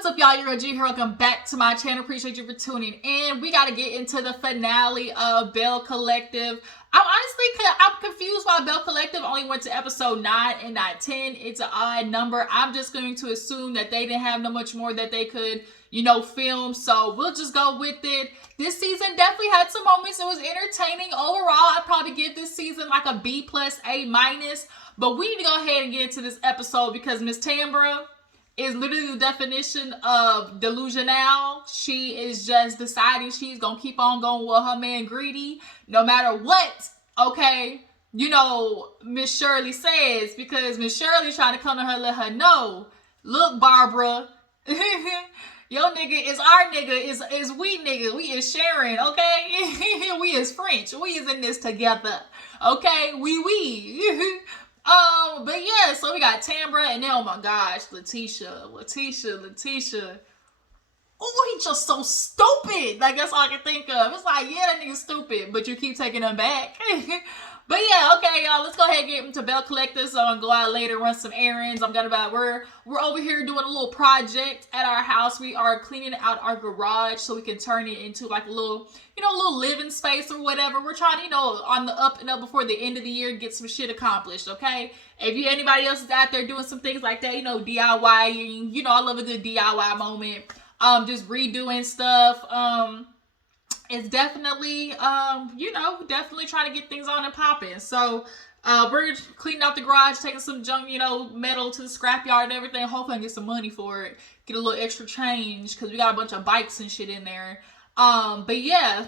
What's up, y'all? Your OG here. Welcome back to my channel. Appreciate you for tuning in. We got to get into the finale of Belle Collective. I'm confused why Belle Collective only went to episode 9 and not 10. It's an odd number. I'm just going to assume that they didn't have no much more that they could, film. So we'll just go with it. This season definitely had some moments. It was entertaining. Overall, I'd probably give this season like a B+, A-. But we need to go ahead and get into this episode because Miss Tambra is literally the definition of delusional. She is just deciding she's gonna keep on going with her man Greedy no matter what, okay? Miss Shirley says, because Miss Shirley trying to come to her, let her know, look, Barbara, your nigga is our nigga, is we nigga, we is sharing, okay? We is French, we is in this together, okay? We. But yeah, so we got Tambra, and then, oh my gosh, Lateshia. Oh, he's just so stupid. Like, that's all I can think of. It's like, yeah, that nigga's stupid, but you keep taking him back. But yeah, okay, y'all, let's go ahead and get into Belle Collective. So I'm gonna go out later, run some errands. We're over here doing a little project at our house. We are cleaning out our garage so we can turn it into like a little, little living space or whatever. We're trying to, on the up and up before the end of the year, get some shit accomplished, okay? If anybody else is out there doing some things like that, DIYing, I love a good DIY moment. Just redoing stuff. It's definitely, definitely trying to get things on and popping. So, we're cleaning out the garage, taking some junk, metal to the scrapyard and everything. Hopefully I can get some money for it. Get a little extra change, because we got a bunch of bikes and shit in there. But yeah,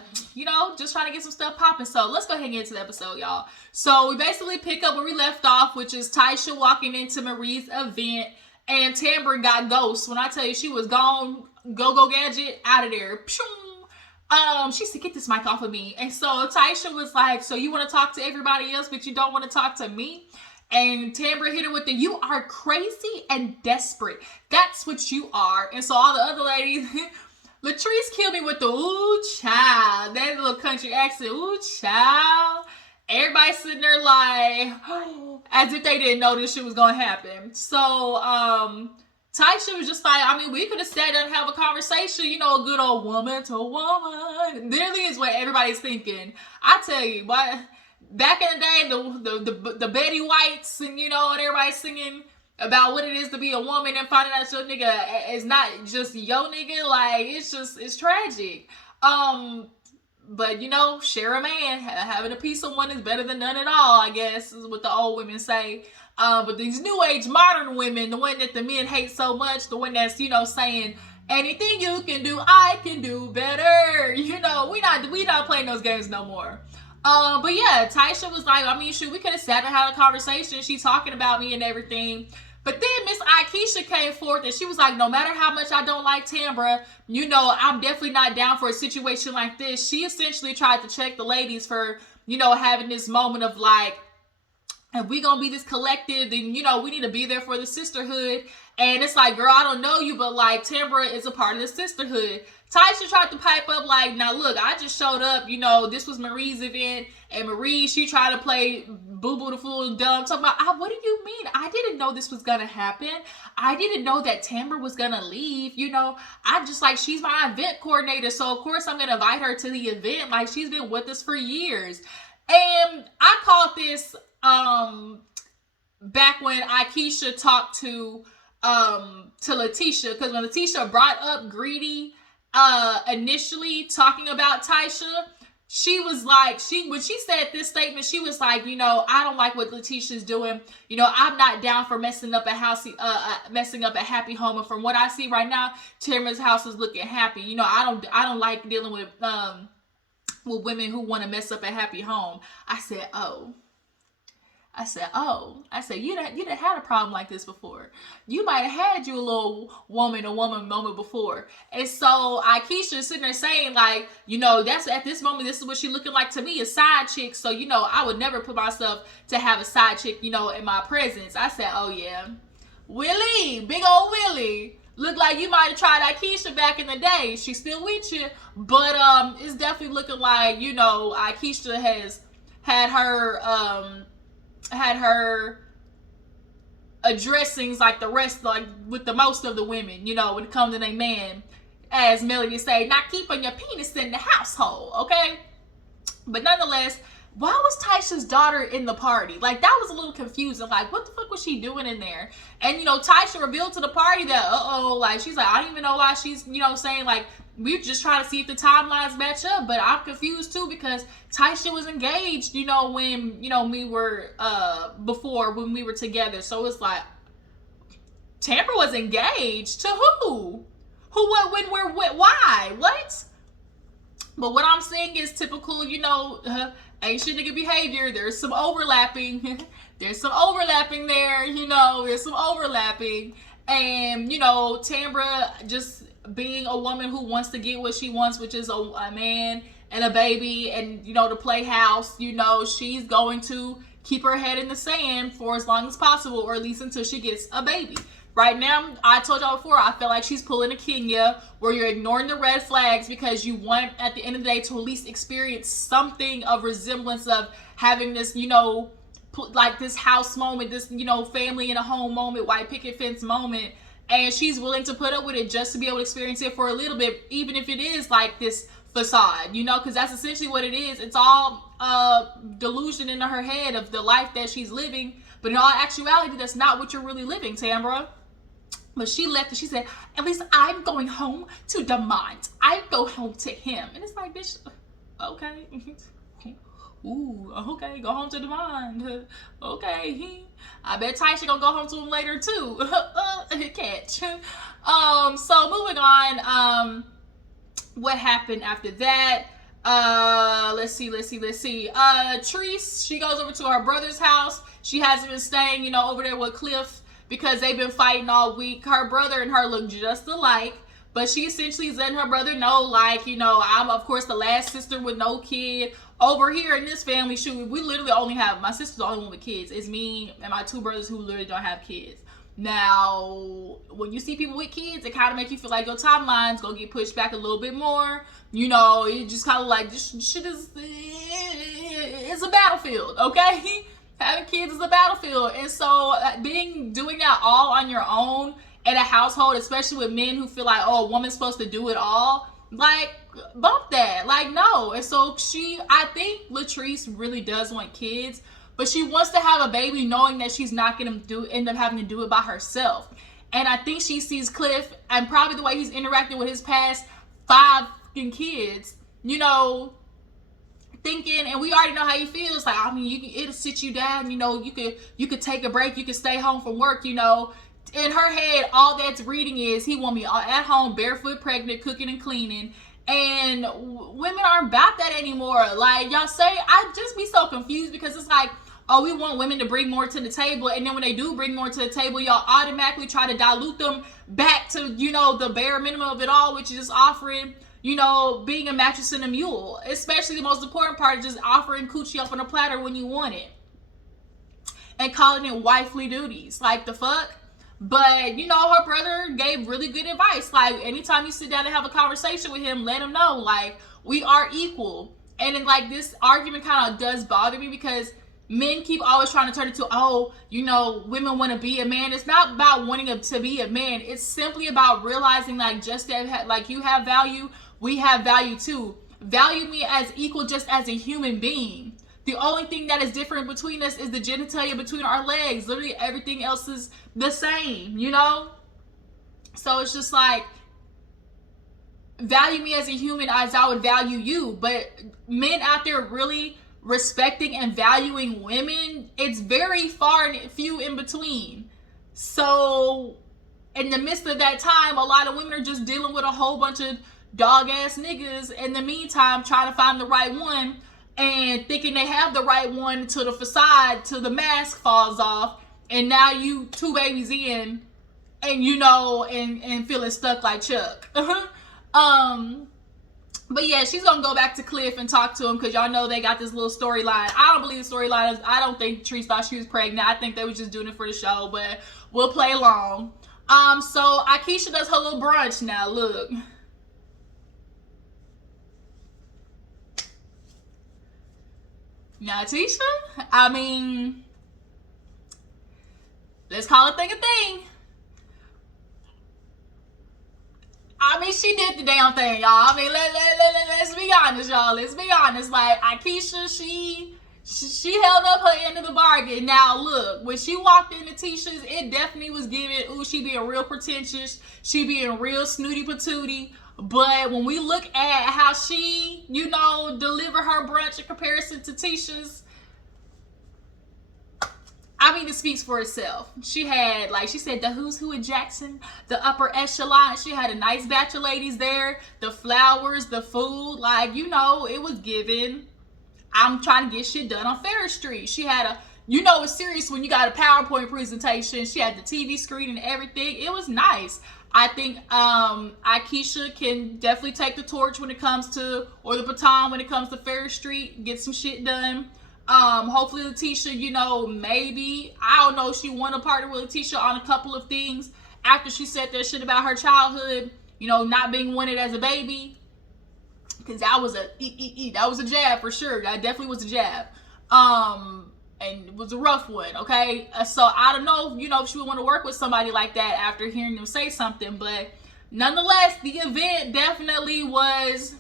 just trying to get some stuff popping. So let's go ahead and get into the episode, y'all. So we basically pick up where we left off, which is Tisha walking into Marie's event, and Tambra got ghost. When I tell you she was gone, go gadget out of there. She said, get this mic off of me. And so Tisha was like, so you want to talk to everybody else, but you don't want to talk to me? And Tambra hit her with the, you are crazy and desperate. That's what you are. And so all the other ladies, Latrice killed me with the, ooh, child. That little country accent, ooh, child. Everybody sitting there like, as if they didn't know this shit was going to happen. So, Tisha was just like, we could have sat down and have a conversation, a good old woman to woman. Literally is what everybody's thinking. I tell you, but back in the day, the Betty Whites and, and everybody singing about what it is to be a woman and finding out your nigga is not just your nigga. Like, it's tragic. But, share a man. Having a piece of one is better than none at all, I guess, is what the old women say. But these new age modern women, the one that the men hate so much, the one that's, saying, anything you can do, I can do better. We not playing those games no more. But yeah, Tisha was like, we could have sat and had a conversation. She's talking about me and everything. But then Miss Aikisha came forth and she was like, no matter how much I don't like Tambra, I'm definitely not down for a situation like this. She essentially tried to check the ladies for, having this moment of like, if we gonna be this collective, then, we need to be there for the sisterhood. And it's like, girl, I don't know you, but like, Tambra is a part of the sisterhood. Tisha tried to pipe up like, now look, I just showed up, this was Marie's event, and Marie, she tried to play boo-boo the fool and dumb, talking about, what do you mean? I didn't know this was gonna happen. I didn't know that Tambra was gonna leave, I just like, she's my event coordinator, so of course I'm gonna invite her to the event. Like, she's been with us for years. And I called this, back when Aikisha talked to Lateshia, because when Lateshia brought up Greedy, initially talking about Tisha, she was like, when she said this statement, she was like, I don't like what Lateshia's doing. I'm not down for messing up a happy home. And from what I see right now, Tamra's house is looking happy. I don't like dealing with women who want to mess up a happy home. I said, you done had a problem like this before. You might have had you a little woman moment before. And so Aikisha is sitting there saying like, that's at this moment, this is what she looking like to me, a side chick. So, I would never put myself to have a side chick, in my presence. I said, oh yeah, Willie, big old Willie. Look like you might have tried Aikisha back in the day. She's still with you, but it's definitely looking like, Aikisha has had her addressing like the rest, like with the most of the women, you know, when it comes to their man, as Melody say, not keeping your penis in the household, okay? But nonetheless, why was Tisha's daughter in the party? Like, that was a little confusing. Like, what the fuck was she doing in there? And, you know, Tisha revealed to the party that, like, she's like, I don't even know why she's, you know, saying, like, we're just trying to see if the timelines match up. But I'm confused, too, because Tisha was engaged, you know, when, you know, we were, before, when we were together. So it's like, Tamra was engaged to who? Who, what, when, where, what, why? What? But what I'm saying is typical, you know, Asian nigga behavior. There's some overlapping. There's some overlapping there, you know. There's some overlapping. And, you know, Tamra just being a woman who wants to get what she wants, which is a man and a baby and, you know, to play house, you know, she's going to keep her head in the sand for as long as possible, or at least until she gets a baby. Right now, I told y'all before, I feel like she's pulling a Kenya, where you're ignoring the red flags because you want, at the end of the day, to at least experience something of resemblance of having this, you know, like this house moment, this, you know, family in a home moment, white picket fence moment. And she's willing to put up with it just to be able to experience it for a little bit, even if it is like this facade, you know, because that's essentially what it is. It's all delusion in her head of the life that she's living. But in all actuality, that's not what you're really living, Tamra. But she left and she said, at least I'm going home to Demont. I go home to him. And it's like, bitch, okay. Ooh, okay, go home to Demont. Okay. I bet Tisha gonna go home to him later too. Catch. So moving on, what happened after that? Let's see. Latrice, she goes over to her brother's house. She hasn't been staying, you know, over there with Cliff, because they've been fighting all week. Her brother and her look just alike, but she essentially is letting her brother know, like, you know, I'm, of course, the last sister with no kid. Over here in this family, shoot, we literally only have, my sister's the only one with kids. It's me and my two brothers who literally don't have kids. Now, when you see people with kids, it kind of make you feel like your timeline's gonna get pushed back a little bit more. You know, it just kind of like, this shit is, it's a battlefield, okay? Having kids is a battlefield. And so doing that all on your own in a household, especially with men who feel like, oh, a woman's supposed to do it all, like, bump that. Like, no. And so I think Latrice really does want kids, but she wants to have a baby knowing that she's not going to end up having to do it by herself. And I think she sees Cliff, and probably the way he's interacting with his past 5 kids, you know, thinking, and we already know how he feels. Like, I mean, it'll sit you down. You know, you could take a break. You could stay home from work. You know, in her head, all that's reading is he want me at home, barefoot, pregnant, cooking and cleaning. And women aren't about that anymore. Like, y'all say, I just be so confused, because it's like, oh, we want women to bring more to the table, and then when they do bring more to the table, y'all automatically try to dilute them back to, you know, the bare minimum of it all, which is just offering, you know, being a mattress and a mule. Especially the most important part is just offering coochie up on a platter when you want it. And calling it wifely duties. Like, the fuck? But, you know, her brother gave really good advice. Like, anytime you sit down and have a conversation with him, let him know, like, we are equal. And then, like, this argument kind of does bother me, because men keep always trying to turn it to, oh, you know, women want to be a man. It's not about wanting to be a man. It's simply about realizing, like, just that, like, you have value, we have value too. Value me as equal, just as a human being. The only thing that is different between us is the genitalia between our legs. Literally everything else is the same, you know? So it's just like, value me as a human as I would value you. But men out there really respecting and valuing women, it's very far and few in between. So in the midst of that time, a lot of women are just dealing with a whole bunch of dog ass niggas in the meantime, trying to find the right one, and thinking they have the right one until the facade, till the mask falls off, and now you 2 babies in, and you know, and feeling stuck like Chuck. But yeah, she's gonna go back to Cliff and talk to him, because y'all know they got this little storyline. I don't believe the storyline is, I don't think Latrice thought she was pregnant. I think they were just doing it for the show, but we'll play along. So Aikisha does her little brunch now. Look. Now, Tisha, I mean, Let's call a thing a thing. I mean, she did the damn thing, y'all. I mean, let's be honest, y'all. Let's be honest. Like, Aikisha, she held up her end of the bargain. Now, look, when she walked into Tisha's, it definitely was giving, ooh, she being real pretentious. She being real snooty patootie. But when we look at how she, you know, delivered her brunch in comparison to Tisha's, I mean, it speaks for itself. She had, like she said, the who's who in Jackson, the upper echelon. She had a nice batch of ladies there, the flowers, the food. Like, you know, it was given, I'm trying to get shit done on Farish Street. She had a, you know, it's serious when you got a PowerPoint presentation. She had the TV screen and everything. It was nice. I think Aikisha can definitely take the torch when it comes to, or the baton when it comes to Farish Street, get some shit done. Hopefully Lateshia, you know, maybe, I don't know, she want to partner with Lateshia on a couple of things after she said that shit about her childhood, you know, not being wanted as a baby, because that was a jab for sure. That definitely was a jab, and it was a rough one. Okay, so I don't know, you know, if she would want to work with somebody like that after hearing them say something, but nonetheless, the event definitely was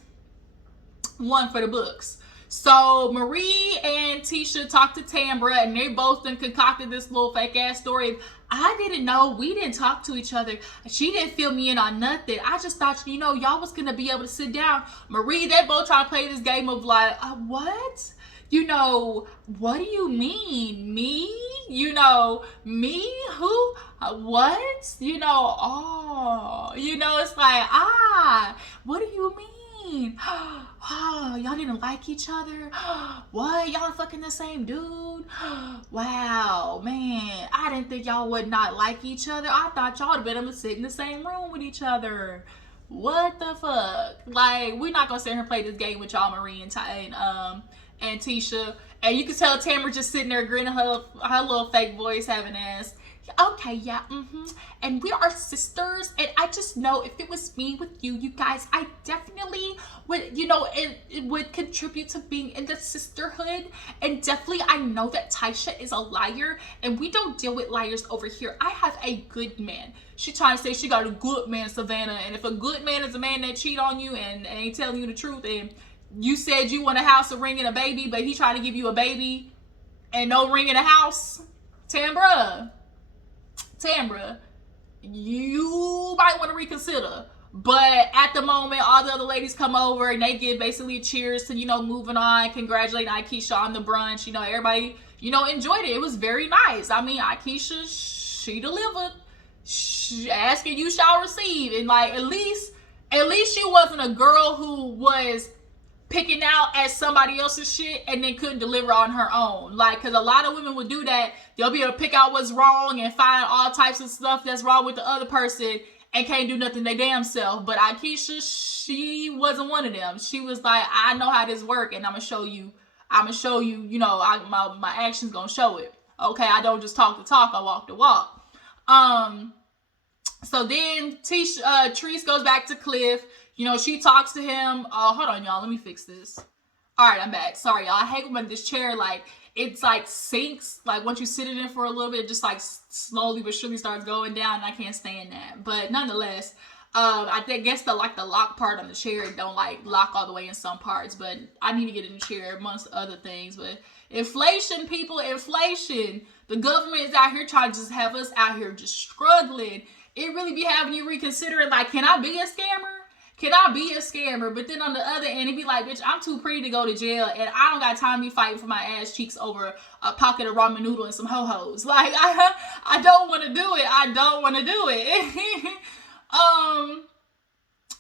one for the books. So Marie and Tisha talked to Tambra, and they both then concocted this little fake ass story. I didn't know, we didn't talk to each other. She didn't fill me in on nothing. I just thought, you know, y'all was gonna be able to sit down. Marie, they both trying to play this game of like, what? You know, what do you mean? Me? You know, me? Who? What? You know, oh, you know, it's like, what do you mean? Oh, y'all didn't like each other? What? Y'all are fucking the same dude? Wow, man. I didn't think y'all would not like each other. I thought y'all would have been able to sit in the same room with each other. What the fuck? Like, we're not gonna sit here and play this game with y'all, Marie and Tisha. And you can tell Tamara just sitting there grinning her little fake voice, having ass. Okay, yeah, and we are sisters, and I just know if it was me with you guys, I definitely would, you know, it would contribute to being in the sisterhood, and definitely I know that Tisha is a liar, and we don't deal with liars over here. I have a good man. She trying to say she got a good man, Savannah, and if a good man is a man that cheat on you and ain't telling you the truth, and you said you want a house, a ring, and a baby, but he trying to give you a baby and no ring in a house, Tambra, you might want to reconsider. But at the moment, all the other ladies come over and they give basically cheers to, you know, moving on, congratulating Aikisha on the brunch. You know, everybody, you know, enjoyed it. It was very nice. I mean, Aikisha, she delivered. Ask and you shall receive. And like, at least she wasn't a girl who was picking out at somebody else's shit and then couldn't deliver on her own. Like, because a lot of women would do that. They'll be able to pick out what's wrong and find all types of stuff that's wrong with the other person and can't do nothing they damn self. But Aikisha, she wasn't one of them. She was like, I know how this work, and I'm gonna show you, you know, my actions gonna show it. Okay, I don't just talk the talk, I walk the walk. So then Latrice goes back to Cliff. You know, she talks to him. Hold on, y'all. Let me fix this. All right, I'm back. Sorry, y'all. I hate when this chair, like, it's like sinks. Like, once you sit in it for a little bit, it just like slowly but surely starts going down. And I can't stand that. But nonetheless, I guess the lock part on the chair don't like lock all the way in some parts. But I need to get a new chair amongst other things. But inflation, people, inflation. The government is out here trying to just have us out here just struggling. It really be having you reconsidering, like, can I be a scammer? Can I be a scammer? But then on the other end, it be like, bitch, I'm too pretty to go to jail, and I don't got time to be fighting for my ass cheeks over a pocket of ramen noodle and some ho-hos. Like, I don't want to do it. I don't want to do it.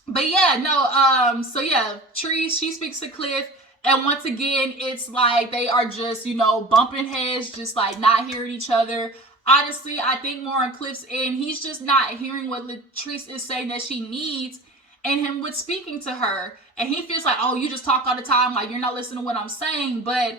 But yeah, no, so yeah, Latrice, she speaks to Cliff, and once again, it's like they are just, you know, bumping heads, just like not hearing each other. Honestly, I think more on Cliff's end, he's just not hearing what Latrice is saying that she needs, and him with speaking to her, and he feels like, oh, you just talk all the time, like you're not listening to what I'm saying. But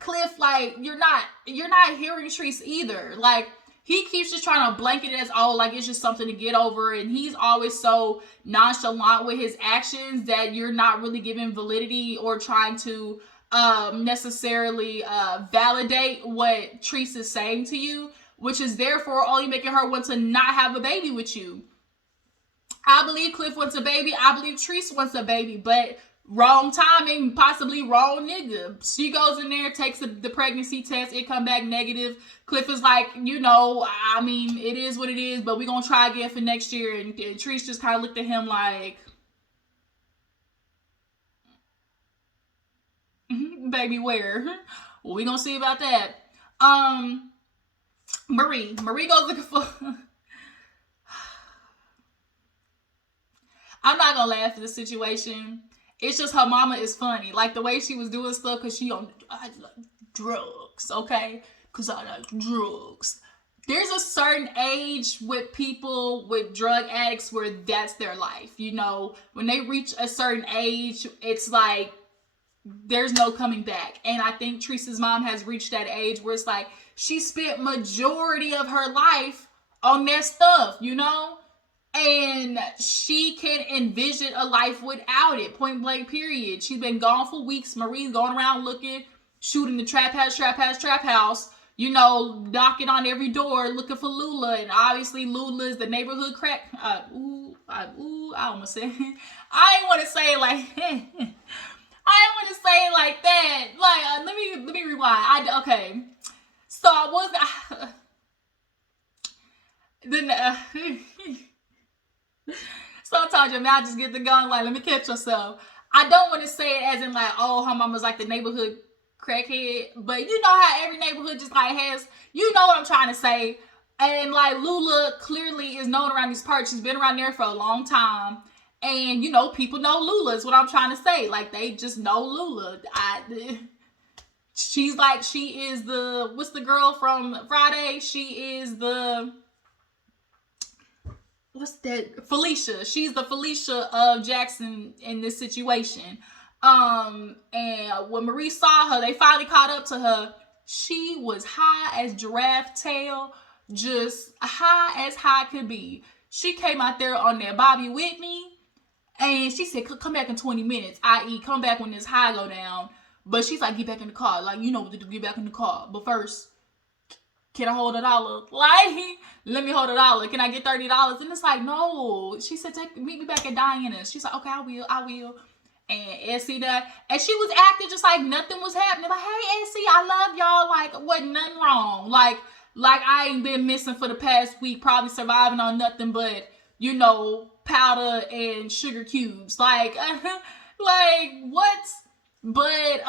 Cliff, like, you're not hearing Latrice either. Like, he keeps just trying to blanket it as, oh, like it's just something to get over, and he's always so nonchalant with his actions that you're not really giving validity or trying to necessarily validate what Latrice is saying to you, which is therefore only making her want to not have a baby with you. I believe Cliff wants a baby. I believe Treese wants a baby, but wrong timing, possibly wrong nigga. She goes in there, takes the pregnancy test, it come back negative. Cliff is like, I mean, it is what it is, but we're gonna try again for next year. And Treese just kind of looked at him like, baby, where? Well, we gonna see about that. Marie goes looking for. I'm not gonna laugh at this situation. It's just her mama is funny. Like the way she was doing stuff, because I like drugs, okay? Because I like drugs. There's a certain age with people, with drug addicts, where that's their life. When they reach a certain age, it's like, there's no coming back. And I think Teresa's mom has reached that age where it's like, she spent majority of her life on that stuff, and she can envision a life without it, point blank period. She's been gone for weeks. Marie's going around looking, shooting the trap house, knocking on every door looking for Lula. And obviously Lula is the neighborhood crack. I almost said, I ain't want to say it like I didn't want to say it like that. Like, let me rewind. Okay. So I was sometimes your mouth just get the gun like, let me catch yourself. I don't want to say it as in like, oh, her mama's like the neighborhood crackhead, but you know how every neighborhood just like has, what I'm trying to say. And like Lula clearly is known around these parts. She's been around there for a long time. And, people know Lula is what I'm trying to say. Like, they just know Lula. She's like, she is what's the girl from Friday? She is what's that? Felicia. She's the Felicia of Jackson in this situation. And when Marie saw her, they finally caught up to her. She was high as giraffe tail, just high as high could be. She came out there on that Bobby Whitney. And she said, come back in 20 minutes, i.e. come back when this high go down. But she's like, get back in the car. Like, you know what to do, get back in the car. But first, can I hold $1? Like, let me hold $1. Can I get $30? And it's like, no. She said, meet me back at Diana's. She's like, okay, I will. And Essie, and she was acting just like nothing was happening. Like, hey, Essie, I love y'all. Like, wasn't nothing wrong. Like I ain't been missing for the past week, probably surviving on nothing but, powder and sugar cubes. Like what? But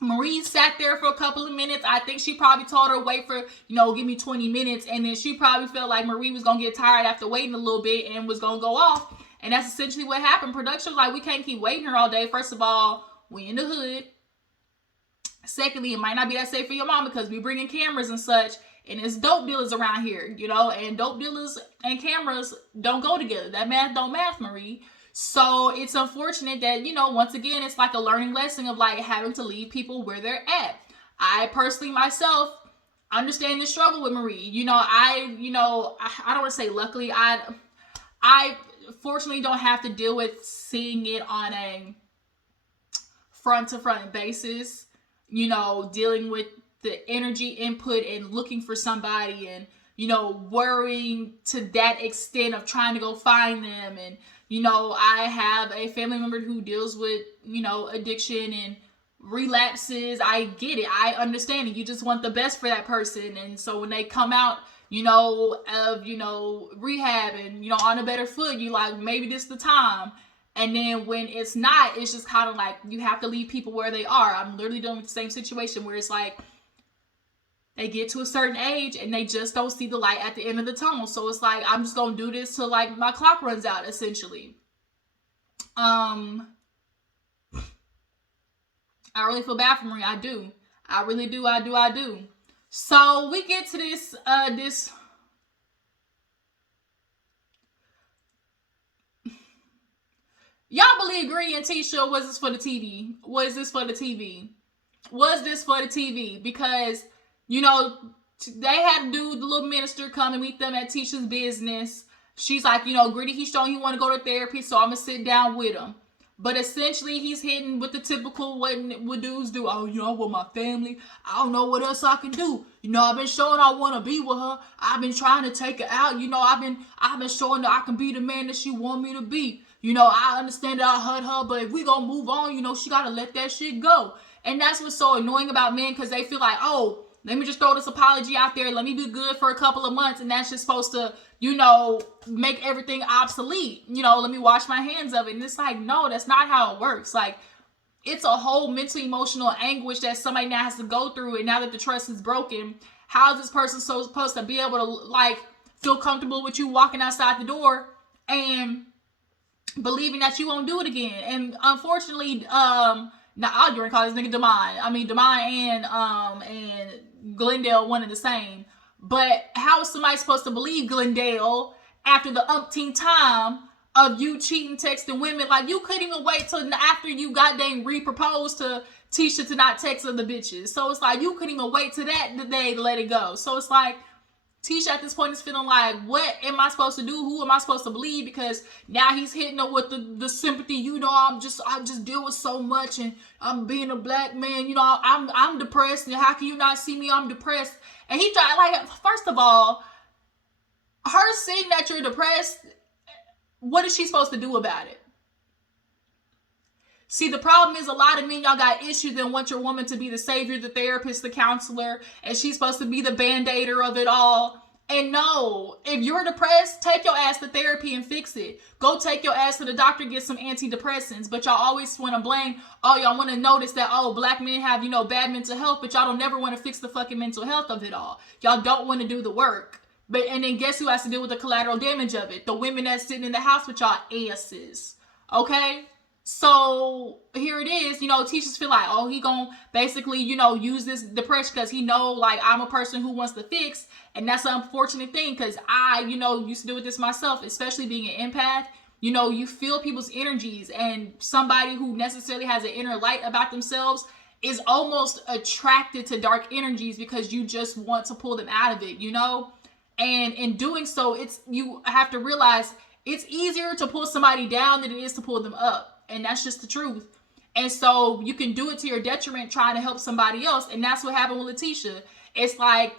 Marie sat there for a couple of minutes. I think she probably told her wait for, give me 20 minutes. And then she probably felt like Marie was going to get tired after waiting a little bit and was going to go off. And that's essentially what happened. Production was like, we can't keep waiting here all day. First of all, we in the hood. Secondly, it might not be that safe for your mom because we bringing cameras and such. And it's dope dealers around here, and dope dealers and cameras don't go together. That math don't math, Marie. So it's unfortunate that, once again, it's like a learning lesson of like having to leave people where they're at. I personally myself understand the struggle with Marie. I don't want to say luckily, I fortunately don't have to deal with seeing it on a front to front basis, dealing with the energy input and looking for somebody and, worrying to that extent of trying to go find them. And, I have a family member who deals with, addiction and relapses. I get it. I understand it. You just want the best for that person. And so when they come out, of, rehab and, on a better foot, you like, maybe this is the time. And then when it's not, it's just kind of like, you have to leave people where they are. I'm literally dealing with the same situation where it's like, they get to a certain age and they just don't see the light at the end of the tunnel. So it's like, I'm just going to do this till like my clock runs out, essentially. I really feel bad for Marie. I do. I really do. I do. So we get to this, y'all believe Gri and Tisha, was this for the TV? Was this for the TV? Because, they had to do the little minister come and meet them at Tisha's business. She's like, Gritty, he's showing he want to go to therapy, so I'm going to sit down with him. But essentially, he's hitting with the typical what dudes do. Oh, you know, with my family, I don't know what else I can do. You know, I've been showing I want to be with her. I've been trying to take her out. You know, I've been showing that I can be the man that she want me to be. You know, I understand that I hurt her, but if we gonna move on, you know, she gotta let that shit go. And that's what's so annoying about men, because they feel like, oh, let me just throw this apology out there. Let me be good for a couple of months. And that's just supposed to, you know, make everything obsolete. You know, let me wash my hands of it. And it's like, no, that's not how it works. Like, it's a whole mental, emotional anguish that somebody now has to go through. And now that the trust is broken, how is this person so supposed to be able to, like, feel comfortable with you walking outside the door and believing that you won't do it again? And unfortunately, now I'll get call this nigga Demond. I mean, Demond and Glendale one and the same. But how is somebody supposed to believe Glendale after the umpteenth time of you cheating, texting women? Like, you couldn't even wait till after you goddamn re-proposed to Tisha to not text other bitches. So it's like, you couldn't even wait till that day to let it go. So it's like, Tisha at this point is feeling like, what am I supposed to do? Who am I supposed to believe? Because now he's hitting her with the sympathy. You know, I just deal with so much, and I'm being a black man. You know, I'm depressed, and how can you not see me? I'm depressed. And he tried, like, first of all, her seeing that you're depressed, what is she supposed to do about it? See, the problem is a lot of men, y'all got issues and want your woman to be the savior, the therapist, the counselor, and she's supposed to be the band-aider of it all. And no, if you're depressed, take your ass to therapy and fix it. Go take your ass to the doctor, get some antidepressants. But y'all always want to blame, oh, y'all want to notice that, oh, black men have, you know, bad mental health, but y'all don't never want to fix the fucking mental health of it all. Y'all don't want to do the work. And then guess who has to deal with the collateral damage of it? The women that's sitting in the house with y'all asses. Okay? So here it is, you know, Tisha's feel like, oh, he gonna basically, you know, use this depression because he know, like, I'm a person who wants to fix. And that's an unfortunate thing, because I, you know, used to do with this myself, especially being an empath. You know, you feel people's energies, and somebody who necessarily has an inner light about themselves is almost attracted to dark energies because you just want to pull them out of it, you know? And in doing so, you have to realize it's easier to pull somebody down than it is to pull them up. And that's just the truth. And so you can do it to your detriment trying to help somebody else. And that's what happened with Lateshia. It's like,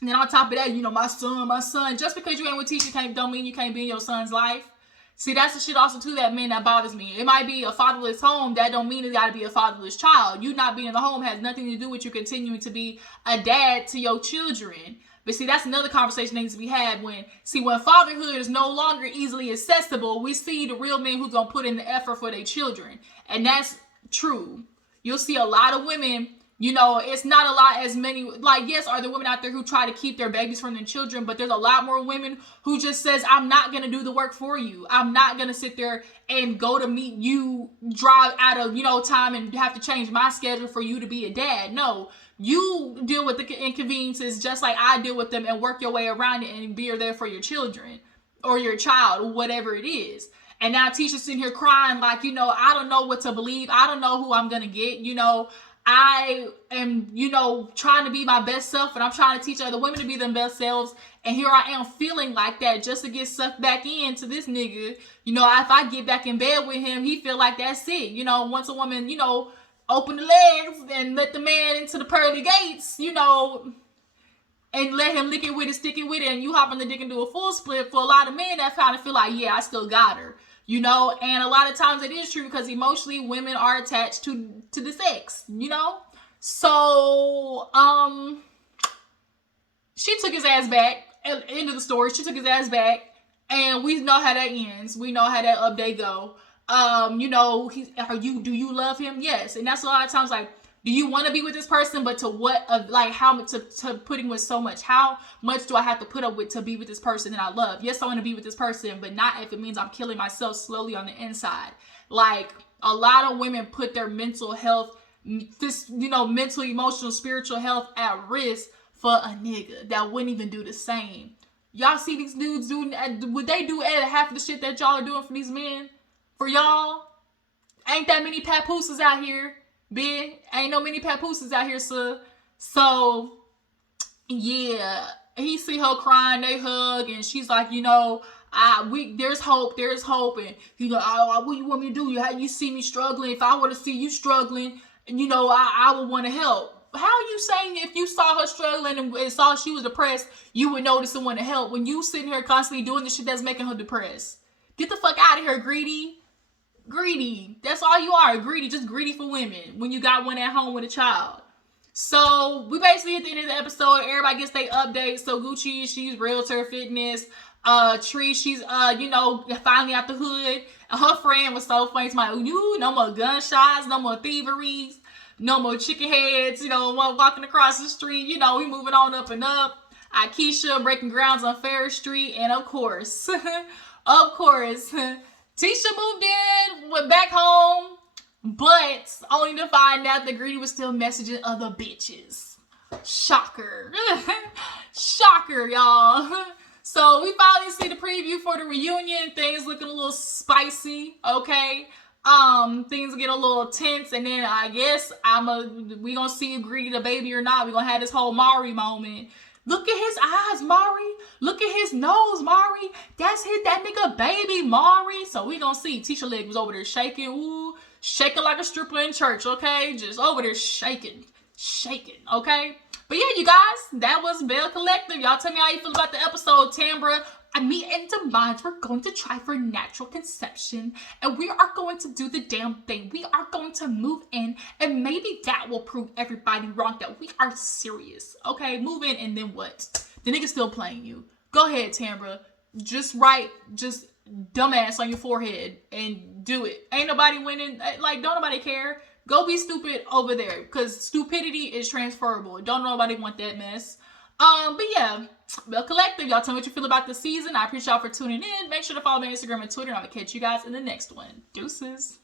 and then on top of that, you know, my son, just because you ain't with Tisha don't mean you can't be in your son's life. See, that's the shit also too that bothers me. It might be a fatherless home. That don't mean it got to be a fatherless child. You not being in the home has nothing to do with you continuing to be a dad to your children. But see, that's another conversation that needs to be had when fatherhood is no longer easily accessible, we see the real men who's going to put in the effort for their children. And that's true. You'll see a lot of women, you know, it's not a lot as many, like, yes, are there women out there who try to keep their babies from their children, but there's a lot more women who just says, I'm not going to do the work for you. I'm not going to sit there and go to meet you, drive out of, you know, time and have to change my schedule for you to be a dad. No. You deal with the inconveniences just like I deal with them and work your way around it and be there for your children or your child or whatever it is. And now Tisha's sitting here crying like, you know, I don't know what to believe. I don't know who I'm going to get. You know, I am, you know, trying to be my best self, and I'm trying to teach other women to be their best selves. And here I am feeling like that just to get sucked back into this nigga. You know, if I get back in bed with him, he feel like that's it. You know, once a woman, you know, open the legs and let the man into the pearly gates, you know, and let him lick it with it, stick it with it, and you hop on the dick and do a full split. For a lot of men, that kind of feel like, yeah, I still got her, you know. And a lot of times it is true because emotionally women are attached to the sex, you know. So she took his ass back. At the end of the story, she took his ass back, and we know how that ends. We know how that update go. You know, do you love him? Yes. And that's a lot of times, like, do you want to be with this person? But to what, like, how much to putting with so much, how much do I have to put up with to be with this person that I love? Yes, I want to be with this person, but not if it means I'm killing myself slowly on the inside. Like, a lot of women put their mental health, this, you know, mental, emotional, spiritual health at risk for a nigga that wouldn't even do the same. Y'all see these dudes doing, would they do half of the shit that y'all are doing for these men? For y'all? Ain't that many papooses out here, bitch. Ain't no many papooses out here, sir. So, yeah. He see her crying, they hug, and she's like, you know, There's hope, and he's like, oh, what you want me to do? How you see me struggling? If I were to see you struggling, I would want to help. How are you saying if you saw her struggling and saw she was depressed, you would notice and want to help when you sitting here constantly doing the shit that's making her depressed? Get the fuck out of here, greedy. Greedy. That's all you are, greedy. Just greedy for women when you got one at home with a child. So we basically at the end of the episode, everybody gets their update. So Gucci, she's realtor fitness. Tree, she's finally out the hood. Her friend was so funny. It's like, no more gunshots, no more thieveries, no more chicken heads, walking across the street, we moving on up and up. Aikisha breaking grounds on Farish Street, and of course, Tisha moved in, went back home, but only to find out that Greedy was still messaging other bitches. Shocker. Shocker, y'all. So we finally see the preview for the reunion. Things looking a little spicy, okay? Things get a little tense, and then I guess we gonna see if Greedy the baby or not. We gonna have this whole Mari moment. Look at his eyes, Mari. Look at his nose, Mari. That nigga baby, Mari. So we gonna see. Tisha leg was over there shaking, shaking like a stripper in church, okay? Just over there shaking, okay? But yeah, you guys, that was Belle Collective. Y'all tell me how you feel about the episode. Tambra, me and Demonge, we're going to try for natural conception, and we are going to do the damn thing. We are going to move in, and maybe that will prove everybody wrong, that we are serious. Okay, move in, and then what? The nigga's still playing you. Go ahead, Tambra. Just write, dumbass on your forehead, and do it. Ain't nobody winning. Like, don't nobody care. Go be stupid over there, because stupidity is transferable. Don't nobody want that mess. But yeah, Belle Collective, y'all tell me what you feel about the season. I appreciate y'all for tuning in. Make sure to follow me on Instagram and Twitter, and I'm gonna catch you guys in the next one. Deuces.